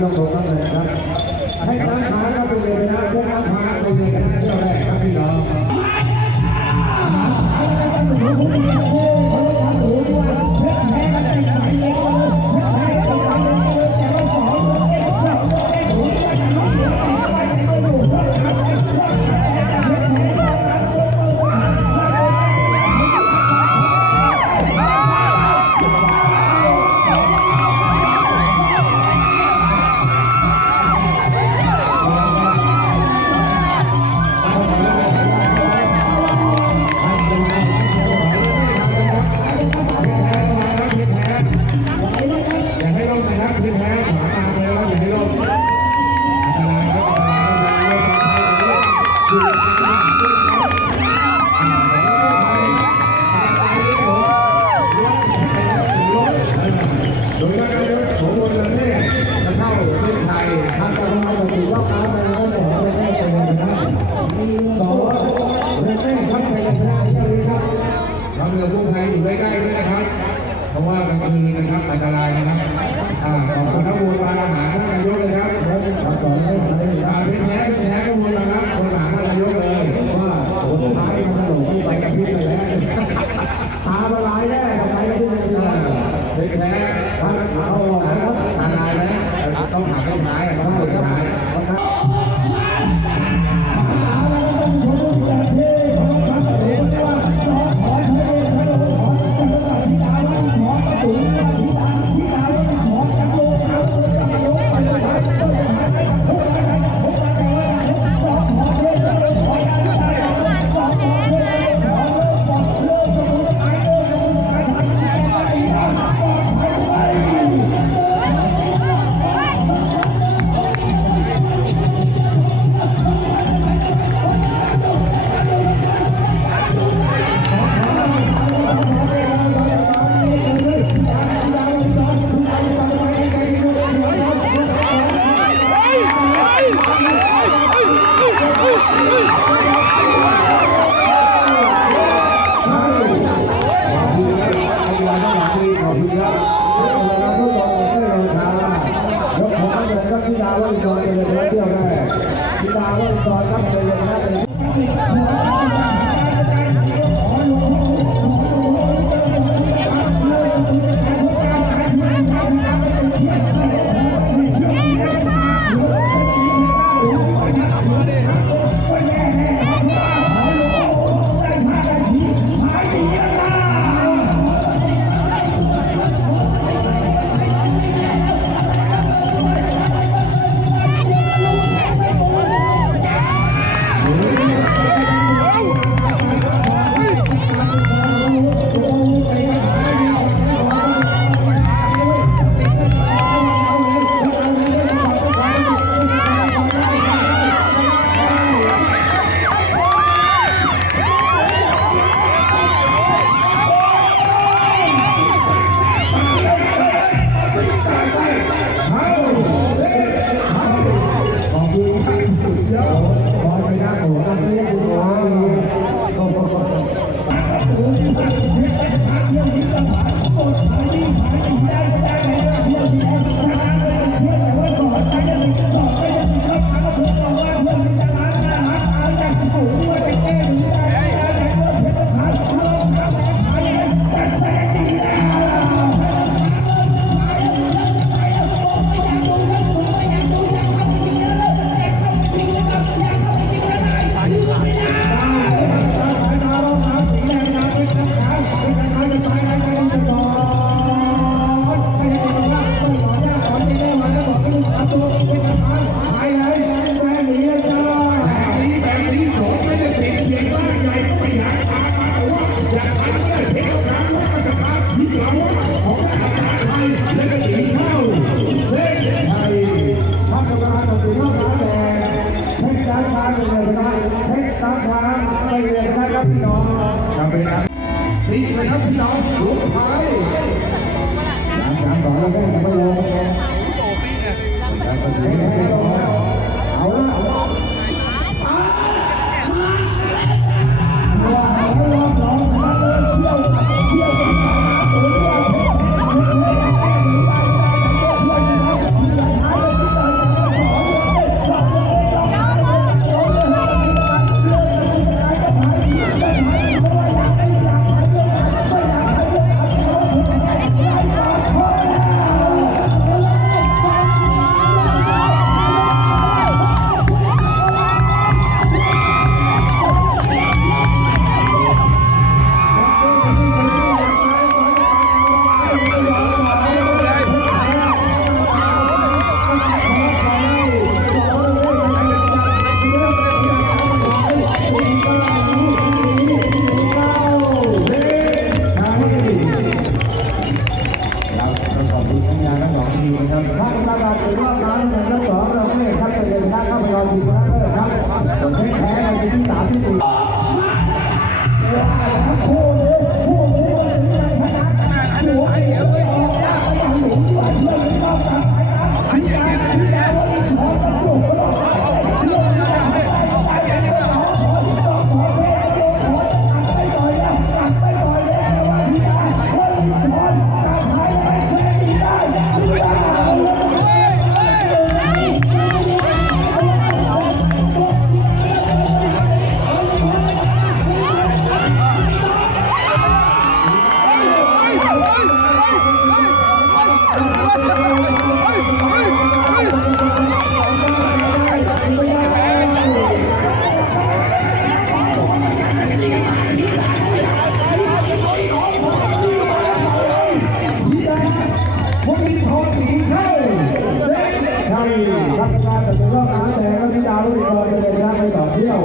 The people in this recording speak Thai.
ยกตัวกันเลยครับให้น้ำพาเข้าไปเลยนะให้น้ำพาไปเลยกันเที่ยวแรกครับพี่น้องเพราะว่ากลางคืนนะครับอันตรายนะครับขอบคุณทั้งมวลอาหารท่านนายกเลยครับขอบคุณเป็นแท้ก็มวลนะครับคนหาท่านนายกเลยว่าโอ้โหท้ายมันหลงไปกับพี่เลยแล้วหาละลายแน่ไปกับพี่เลยเป็นแท้ท่านเขานะครับละลายแล้วต้องหาต้นไม้ต้องหาต้นไม้นี่เลยครับพี่น้องหลวงไทย3-2แล้วแม่ไม่ลงเอาละ ใช่ครับการจัดเป็นรอบน้ำแดงก็ที่ดาวรุ่งกรเป็นระยะไปต่อเที่ยว